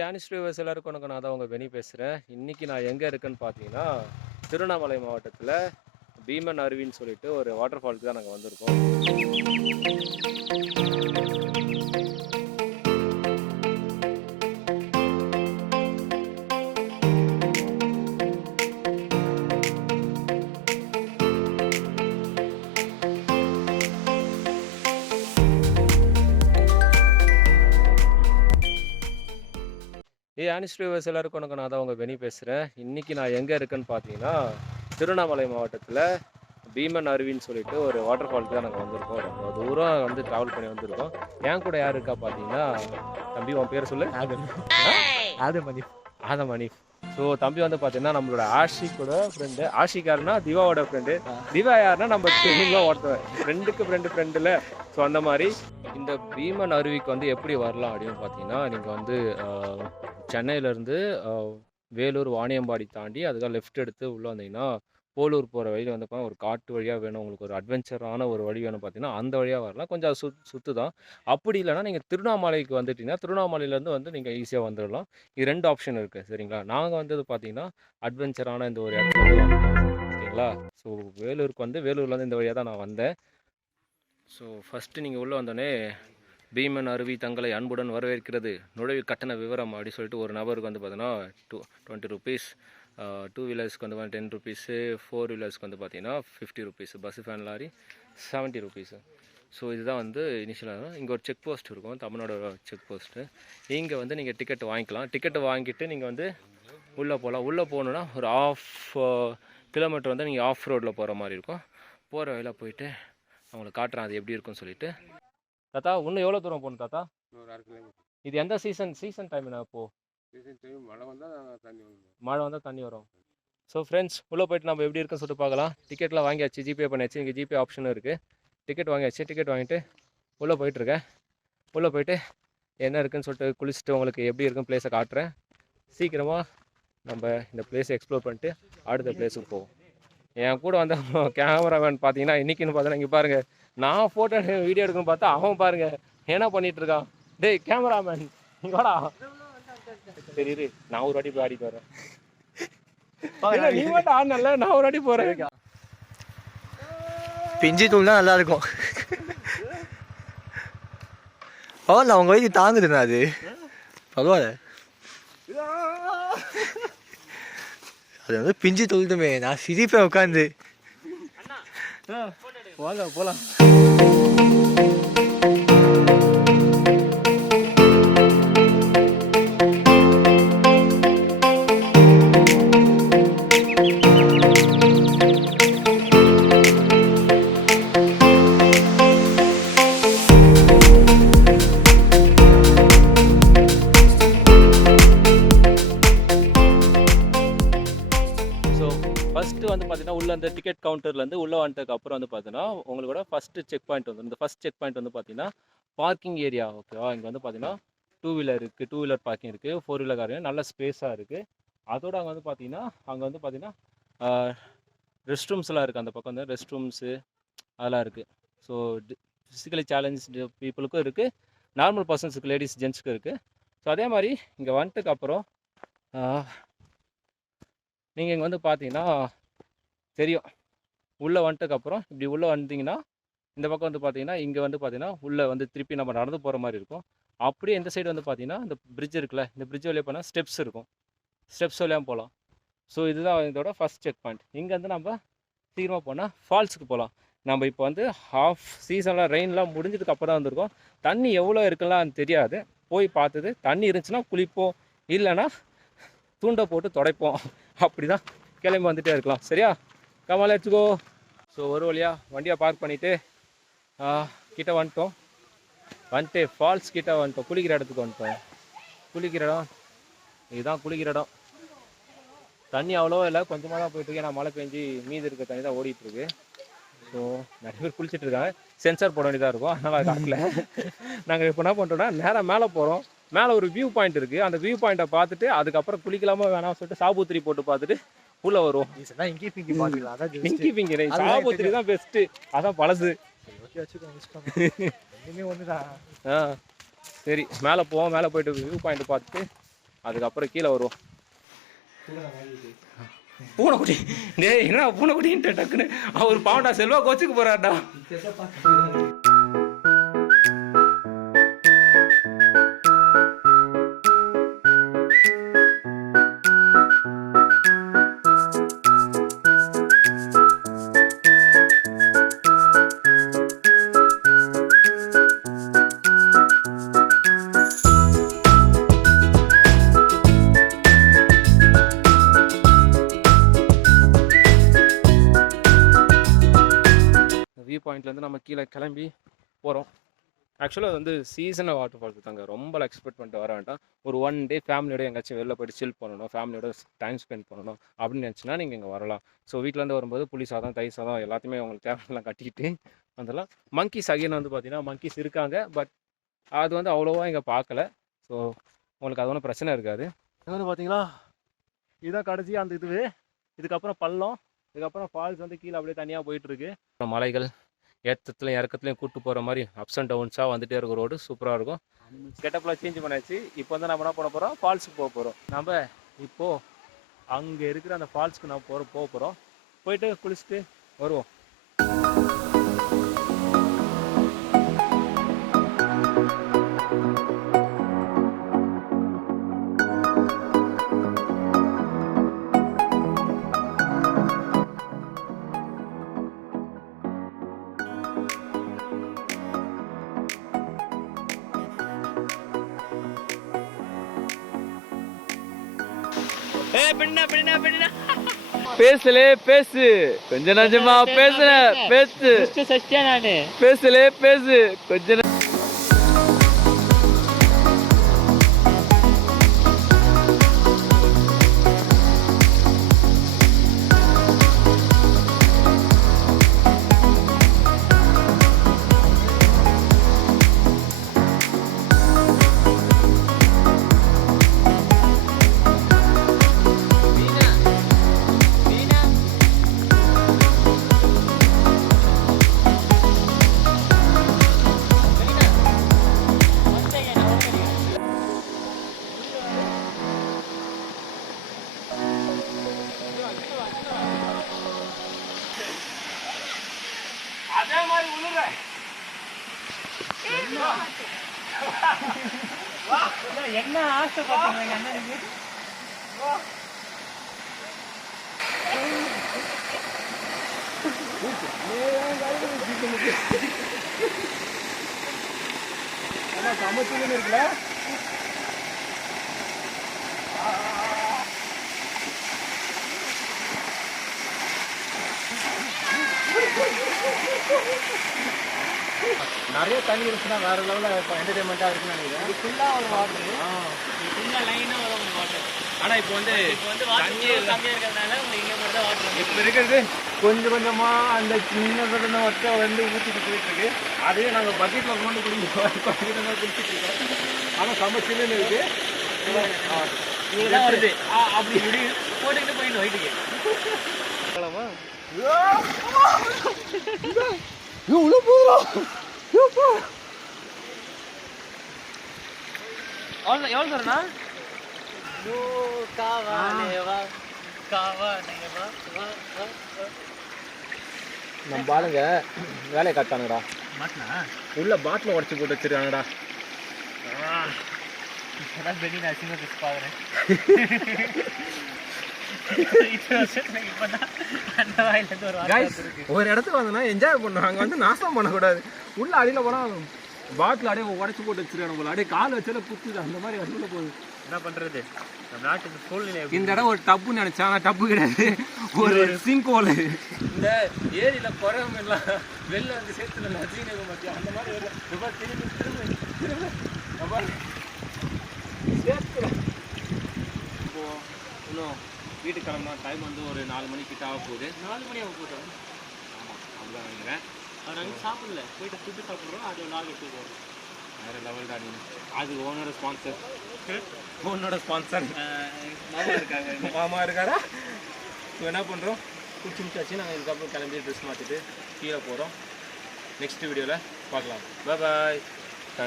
ஆனிஸ்ட் viewers எல்லாருக்கும் வணக்கம். நான் தான் உங்கள் பெனி பேசுகிறேன். இன்றைக்கி நான் எங்கே இருக்கேன்னு பார்த்தீங்கன்னா, திருவண்ணாமலை மாவட்டத்தில் பீமன் அருவின்னு சொல்லிட்டு ஒரு வாட்டர் ஃபால்க்கு தான் நாங்கள் வந்திருக்கோம். ஆனிஸ்ட் வியூவர்ஸ் எல்லாருக்கும் வணக்கம். நான் தான் உங்கள் பெனி பேசுகிறேன். இன்றைக்கி நான் எங்கே இருக்கேன்னு பார்த்தீங்கன்னா, திருவண்ணாமலை மாவட்டத்தில் பீமன் அருவின்னு சொல்லிட்டு ஒரு வாட்டர் ஃபால்க்கு தான் நாங்கள் வந்திருக்கோம். ரொம்ப தூரம் வந்து ட்ராவல் பண்ணி வந்திருக்கோம். என் கூட யார் இருக்கா பார்த்தீங்கன்னா, தம்பி உன் பேர் சொல்லு. ஆதம் அனீஃப். ஸோ தம்பி வந்து பார்த்தீங்கன்னா நம்மளோட ஆஷிக்கோட ஃப்ரெண்டு. ஆஷிக் யாருன்னா திவாவோட ஃப்ரெண்டு. திவா யாருன்னா நம்ம டீமில் ஒருத்தர் ஃப்ரெண்டில். ஸோ அந்த மாதிரி இந்த பீமன் அருவிக்கு வந்து எப்படி வரலாம் அப்படின்னு பார்த்தீங்கன்னா, நீங்கள் வந்து சென்னையிலேருந்து வேலூர் வாணியம்பாடி தாண்டி அதுக்காக லெஃப்ட் எடுத்து உள்ளே வந்தீங்கன்னா, போலூர் போகிற வழியில் வந்து ஒரு காட்டு வழியாக வேணும், உங்களுக்கு ஒரு அட்வென்ச்சரான ஒரு வழி வேணும் பார்த்தீங்கன்னா, அந்த வழியாக வரலாம். கொஞ்சம் சுற்று தான். அப்படி இல்லைனா நீங்கள் திருவண்ணாமலைக்கு வந்துட்டிங்கன்னா, திருவண்ணாமலையிலேருந்து வந்து நீங்கள் ஈஸியாக வந்துடலாம். இது 2 ஆப்ஷன் இருக்குது சரிங்களா. நாங்கள் வந்தது பார்த்தீங்கன்னா அட்வென்ச்சரான இந்த ஒரு இடத்துல வந்து வந்துட்டோம் ஓகேங்களா. ஸோ வேலூர்லேருந்து இந்த வழியாக தான் நான் வந்தேன். ஸோ ஃபஸ்ட்டு நீங்கள் உள்ளே வந்தோடனே பீமன் அருவி தங்களை அன்புடன் வரவேற்கிறது, நுழைவு கட்டண விவரம் அப்படி சொல்லிட்டு ஒரு நபருக்கு வந்து பார்த்தீங்கன்னா 20 ருபீஸ், 2 வீலர்ஸ்க்கு வந்து 10 ருபீஸு, 4 வீலர்ஸ்க்கு வந்து பார்த்தீங்கன்னா 50 rupees, bus fan lorry 70 rupees. So இதுதான் வந்து இனிஷியலாக. இங்கே ஒரு செக் போஸ்ட் இருக்கும், தமிழ்நாடு செக் போஸ்ட்டு. இங்கே வந்து நீங்கள் டிக்கெட் வாங்கிக்கலாம். டிக்கெட்டு வாங்கிட்டு நீங்கள் வந்து உள்ளே போகலாம். உள்ளே போகணுன்னா ஒரு 1/2 கிலோமீட்டர் வந்து நீங்கள் ஆஃப் ரோடில் போகிற மாதிரி இருக்கும். போகிற வழியில் போயிட்டு அவங்களுக்கு காட்டுறேன் அது எப்படி இருக்குன்னு சொல்லிட்டு. தாத்தா இன்னும் எவ்வளோ தூரம் போகணும் தாத்தா? ஒரு 1/2 கிலோமீட்டர். இது எந்த சீசன் டைம் என்ன? இப்போது சீசன் டைம் மழை வந்தால் தண்ணி வரும். ஸோ ஃப்ரெண்ட்ஸ் உள்ளே போய்ட்டு நம்ம எப்படி இருக்குன்னு சொல்லிட்டு பார்க்கலாம். டிக்கெட்லாம் வாங்கியாச்சு, ஜிபே பண்ணியாச்சு. இங்கே ஜிபே ஆப்ஷனும் இருக்குது. டிக்கெட் வாங்கியாச்சு. டிக்கெட் வாங்கிட்டு உள்ளே போயிட்டுருக்கேன். உள்ளே போயிட்டு என்ன இருக்குதுன்னு சொல்லிட்டு குளிச்சுட்டு உங்களுக்கு எப்படி இருக்குன்னு பிளேஸை காட்டுறேன். சீக்கிரமாக நம்ம இந்த பிளேஸை எக்ஸ்ப்ளோர் பண்ணிட்டு அடுத்த பிளேஸுக்கு போவோம். என் கூட வந்த கேமராமேன் பார்த்தீங்கன்னா இன்றைக்கின்னு பார்த்தீங்கன்னா இங்கே பாருங்கள், நான் ஃபோட்டோ வீடியோ எடுக்கணும்னு பார்த்தா அவன் பாருங்கள் என்ன பண்ணிகிட்ருக்கான். டேய் கேமராமேன் இங்கோடா. சரி நான் ஒரு வாட்டி போய் ஆடிட்டு வரேன். நீ மட்டும் ஆடினல, நான் ஒரு வாட்டி போகிறேன். பிஞ்சி தூள் தான் நல்லா இருக்கும். பரவாயில்ல, அவங்க வயது தாங்குதுண்ணா. அது பரவாயில்ல. அது வந்து பிஞ்சு தொழுதுமே, நான் சிரிப்பேன் உட்காந்து. போகலாம். ஃபஸ்ட்டு வந்து பார்த்தீங்கன்னா உள்ள அந்த டிக்கெட் கவுண்டர்லேருந்து உள்ளே வந்துட்டதுக்கு அப்புறம் வந்து பார்த்தீங்கன்னா உங்களோட ஃபஸ்ட்டு செக் பாயிண்ட் வந்து இந்த ஃபஸ்ட் செக் பாயிண்ட் வந்து பார்த்தீங்கன்னா பார்க்கிங் ஏரியா ஓகேவா. இங்கே வந்து பார்த்தீங்கன்னா 2 வீலர் இருக்குது, 2 வீலர் பார்க்கிங் இருக்குது, 4 வீலர் கார் நல்ல ஸ்பேஸாக இருக்குது. அதோடு அங்கே வந்து பார்த்தீங்கன்னா ரெஸ்ட் ரூம்ஸ்லாம் இருக்குது. அந்த பக்கம் வந்து ரெஸ்ட் ரூம்ஸு அதெல்லாம் இருக்குது. ஸோ ஃபிசிக்கலி சேலஞ்ச் பீப்புளுக்கும் இருக்குது, நார்மல் பர்சன்ஸுக்கு லேடிஸ் ஜென்ஸுக்கும் இருக்குது. ஸோ அதே மாதிரி இங்கே வந்துட்டுக்கப்புறம் நீங்கள் இங்கே வந்து பார்த்தீங்கன்னா தெரியும். உள்ளே வந்துட்டுக்கப்புறம் இப்படி உள்ளே வந்தீங்கன்னா இந்த பக்கம் வந்து பார்த்தீங்கன்னா இங்கே வந்து பார்த்தீங்கன்னா உள்ளே வந்து திருப்பி நம்ம நடந்து போகிற மாதிரி இருக்கும். அப்படியே இந்த சைடு வந்து பார்த்தீங்கன்னா இந்த பிரிட்ஜ் இருக்குல்ல, இந்த பிரிட்ஜ் வழியாக போனால் ஸ்டெப்ஸ் இருக்கும், ஸ்டெப்ஸ் வழியாக போகலாம். ஸோ இதுதான் இதோட ஃபஸ்ட் செக் பாயிண்ட். இங்கேருந்து நம்ம சீக்கிரமாக போனால் ஃபால்ஸுக்கு போகலாம். நம்ம இப்போ வந்து ஹாஃப் சீசன்லாம் ரெயின்லாம் முடிஞ்சதுக்கு அப்புறம் தான் வந்திருக்கோம். தண்ணி எவ்வளோ இருக்குலாம் தெரியாது. போய் பார்த்தது தண்ணி இருந்துச்சுன்னா குளிப்போம், இல்லைன்னா தூண்டை போட்டு துடைப்போம். அப்படி தான் கிளம்பி வந்துகிட்டே இருக்கலாம். சரியா, கமால் எடுத்துக்கோ. ஸோ ஒரு வழியாக வண்டியை பார்க் பண்ணிவிட்டு கிட்டே வந்துட்டு ஃபால்ஸ் கிட்டே வந்துட்டோம். குளிக்கிற இடத்துக்கு வந்துட்டோம். குளிக்கிற இடம் இதுதான். குளிக்கிற இடம் தண்ணி அவ்வளோ இல்லை, கொஞ்சமாக தான் போயிட்டுருக்கு. ஏன்னா மழை பெஞ்சு மீதி இருக்க தண்ணி தான் ஓடிட்டுருக்கு. ஸோ நிறைய பேர் குளிச்சுட்டு இருக்காங்க. சென்சார் போட வேண்டியதாக இருக்கும், அதனால் காட்டில். நாங்கள் இப்போ என்ன பண்ணுறோன்னா நேராக மேலே போகிறோம். மேலே ஒரு வியூ பாயிண்ட் இருக்குது. அந்த வியூ பாயிண்ட்டை பார்த்துட்டு அதுக்கப்புறம் குளிக்கலாமா வேணாம் சொல்லிட்டு சாபூத்திரி போட்டு பார்த்துட்டு உள்ளே வருவோம். இங்கி பிங்கி சாபூத்திரி தான் பெஸ்ட்டு, அதான் பழசு. சரி மேலே போவோம். மேலே போயிட்டு வியூ பாயிண்ட் பார்த்துட்டு அதுக்கப்புறம் கீழே வருவோம். பூனைக்குட்டி டேய் என்ன பூனைக்குட்டின்ட்டு டக்குன்னு அவர் பாவண்டா செல்வா கோச்சுக்கு போறாருடா. வியூ பாயிண்ட்லேருந்து நம்ம கீழே கிளம்பி போகிறோம். ஆக்சுவலாக அது வந்து சீசனல் வாட்டர் ஃபால்ஸ் தாங்க, ரொம்ப எக்ஸ்பெக்ட் பண்ணிட்டு வர வேண்டாம். ஒரு 1 டே ஃபேமிலியோட எங்கேயாச்சும் வெளில போய்ட்டு சில் பண்ணணும், ஃபேமிலியோட டைம் ஸ்பெண்ட் பண்ணணும் அப்படின்னு நினச்சின்னா நீங்கள் இங்கே வரலாம். ஸோ வீட்டிலேருந்து வரும்போது புளி சாதம், தயிர் சாதம் எல்லாத்தையுமே உங்களுக்கு தேவையெல்லாம் கட்டிக்கிட்டு வந்துடலாம். மங்கீஸ் அகைன் வந்து பார்த்தீங்கன்னா மங்கீஸ் இருக்காங்க, பட் அது வந்து அவ்வளோவா இங்கே பார்க்கல. ஸோ உங்களுக்கு அது ஒன்றும் பிரச்சனை இருக்காது. இது வந்து பார்த்தீங்களா இதுதான் கடைசி அந்த இதுக்கப்புறம் பள்ளம், இதுக்கப்புறம் ஃபால்ஸ் வந்து கீழே அப்படியே தனியாக போயிட்டுருக்கு. மலைகள் ஏற்றத்துலையும் இறக்கத்துலையும் கூட்டு போகிற மாதிரி அப்ஸ் அண்ட் டவுன்ஸாக வந்துகிட்டே இருக்க ரோடு சூப்பராக இருக்கும். கெட்டப்லாம் சேஞ்ச் பண்ணாச்சு. இப்போ வந்து நம்ம என்ன பண்ண போகிறோம், ஃபால்ஸுக்கு போக போகிறோம். நம்ம இப்போது அங்கே இருக்கிற அந்த ஃபால்ஸுக்கு நம்ம போக போகிறோம். போயிட்டு குளிச்சுட்டு வருவோம். பேசலே பேசு கொஞ்ச நஞ்சமா பேசுற பேசு பேசலே பேசு கொஞ்ச அதே மாதிரி உழுற என்ன ஆசைப்படுறீங்க அண்ணனுக்கு? சமைச்சுன்னு இருக்குல்ல. நிறைய தண்ணி இருக்குன்னா வேற லெவலில் என்டர்டைன்மெண்ட்டாக இருக்குன்னு நினைக்கிறேன். இது ஃபுல்லாக ஒரு வாட்டர், ஃபுல்லாக லைனாக வரும் வாட்டர். ஆனால் இப்போ வந்து தண்ணி கம்மியாக இருக்கிறதுனால இங்கே மட்டும் தான் வாட்டர். இப்போ இருக்கிறது கொஞ்சம் கொஞ்சமாக அந்த சின்ன கடனை வச்சா வந்து ஊற்றிட்டு போயிட்டுருக்கு. அதுவே நாங்கள் பக்கெட்டில் கொண்டு குடிச்சிட்டு இருக்கோம். ஆனால் சமைச்சுன்னு இருக்குது. வருது அப்படி இப்படி போட்டுக்கிட்டு போயிட்டு வயிற்றுக்கு உள்ள போகிறோம். எவ்வளோ தரண்ணா? நம்ம பாருங்க வேலையை காட்டானுடா. உள்ள பாட்டில் உடச்சி போட்டு வச்சிருக்காங்கடா. ஒரு இடத்துக்கு வந்தோம்னா என்ஜாய் பண்ணும். அங்கே வந்து நாசம் பண்ணக்கூடாது. உள்ள அடியில் போனால் பாட்டில் அப்படியே உடச்சி போட்டு வச்சிருக்காங்க போல. அப்படியே கால் வச்சாலும் குத்துது. அந்த மாதிரி அதுக்குள்ள போகுது. என்ன பண்றது? நாட்டுக்கு சூழ்நிலை. இந்த இடம் ஒரு டப்புன்னு நினைச்சா, ஆனால் டப்பு கிடையாது, ஒரு சிங்க் ஹோல். இந்த ஏரியில குறையும் எல்லாம் வெளில வந்து சேர்த்துல நதிநீர் மத்தியம் அந்த மாதிரி திரும்பி சேர்த்து. இப்போ இன்னும் வீட்டுக்கு கிளம்புனா டைம் வந்து ஒரு 4 மணிக்கிட்ட ஆக போகுது. 4 மணி ஆக போகுது. ஆமாம் அப்படிதான் நினைக்கிறேன். அது நாங்கள் சாப்பிடல, போயிட்டு ஃபுட்டு சாப்பிட்றோம். அது 4 எடுத்துக்கு வேறு லெவல் தான். அது ஓனோட ஸ்பான்சர், ஓனோட ஸ்பான்சர் மாமா இருக்காங்க. மாமா இருக்காரா? இப்போ என்ன பண்ணுறோம், குச்சி முடிச்சாச்சு. நாங்கள் இதுக்கப்புறம் கிளம்பி ட்ரெஸ் மாற்றிட்டு கீழே போகிறோம். நெக்ஸ்ட் வீடியோவில் பார்க்கலாம். பாய் பாய்.